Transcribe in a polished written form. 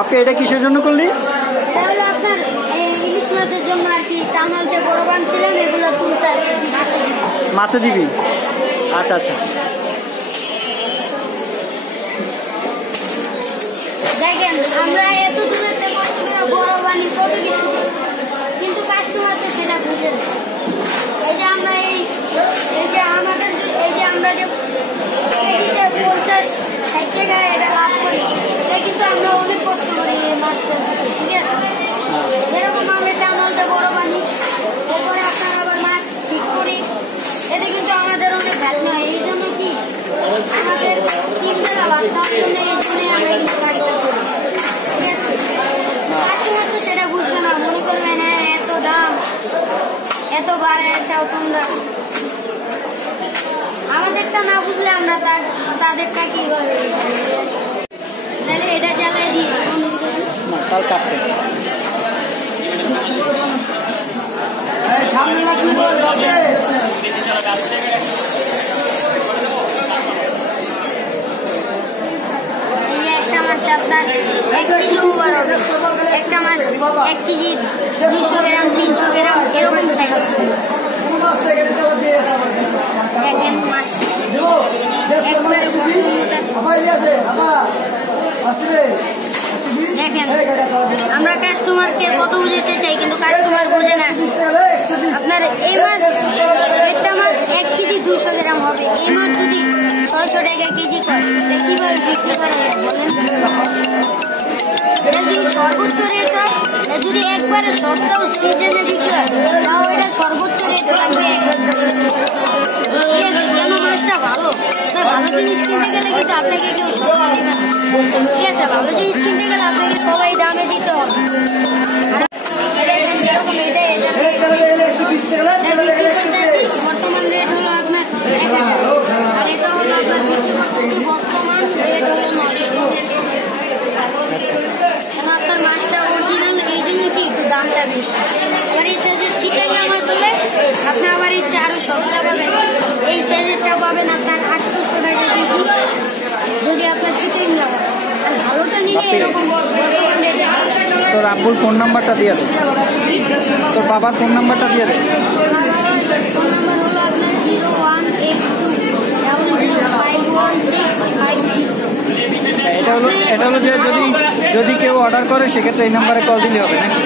আপনি এটা কিসের জন্য করলি? তাহলে আপনার ইলিশ মাছের জন্য আর কি, টাঙাল যে বড় বানছিলাম এগুলো তুলতে মাছে দিবি। আচ্ছা আচ্ছা, দেখেন আমরা এত দূরের থেকে কষ্ট করে বড় বানি কত কিছু, কিন্তু কাস্টমার তো সেটা বুঝে না। এই যে আমরা এই যে আমাদের এই যে আমরা যে কেজিতে 50-60 টাকা এটা লাভ করি, তাই কিন্তু আমরা অনেক কষ্ট করি এই মাছটা, ঠিক আছে? যেরকম আমরা টাঙালতে বড় বানি, এরপরে আপনার আবার মাছ ঠিক করি, এতে কিন্তু আমাদের অনেক ঘাটতি হয়। এই জন্য কি আমাদের 3 বেলা ভাত খাওয়ার জন্য এই জন্যই আমরা কিন্তু কাজটা করি, ঠিক আছে? কাস্টমার তো সেটা বুঝবে না, মনে করবে হ্যাঁ এত দাম, এত বাড়ে চাও তোমরা। আমাদেরটা না বুঝলে আমরা তাদেরটা কি করে, তাহলে এটা জ্বালাই দিই তাল কাটতে একটা মাছ আপনার 1 কেজি ওভার হবে, একটা মাছ 1 কেজি 200 গ্রাম 300 গ্রাম এরকম সাইজ। দেখেন মাছ দেখেন, আমরা কাস্টমারকে কত বুঝাতে চাই কিন্তু কাস্টমার বোঝে না। আপনার এই মাছ একটা মাছ 1 কেজি 200 গ্রাম হবে, এই মাছ যদি 600 টাকা কেজি করে কিভাবে বিক্রি করা যায় বলেন? এটা যদি সর্বোচ্চ রেট হয়, যদি একবারে সস্তাও সিজনে বিক্রি হয় তাও এটা সর্বোচ্চ রেট লাগবে 1000 টাকা, ঠিক আছে? কেন মাছটা ভালো, ভালো জিনিস কিনতে গেলে কিন্তু আপনাকে কেউ সস্তা দিবে না, ঠিক আছে? ভালো জিনিস কিনতে গেলে আপনাকে সবাই দামে দিতে হবে। যেরকম এটা বর্তমান রেট হলো আপনার 1000, আর এটা হলো আপনার বিক্রি করতেছি বর্তমান রেট হলো 900। কেন আপনার মাছটা অরিজিনাল, এই জন্য কি একটু দামটা বেশি। আর এই সাইজের চিটাঙ্গা মাছ হলে আপনি আবার এই আরো সস্তা পাবেন, এই সাইজেরটা পাবেন আপনার 800 টাকা কেজি যদি আপনার চিটাঙ্গা হয়। আর ভালোটা নিলে এরকম বর্তমান রেটে। তোর আব্বুর ফোন নাম্বারটা দিয়ে দে, তোর বাবার ফোন নাম্বারটা দিয়ে দে। ফোন নাম্বার হলো আপনার 018200516530। এটা হলো যে যদি কেউ অর্ডার করে সেক্ষেত্রে এই নাম্বারে কল দিলে হবে নাকি?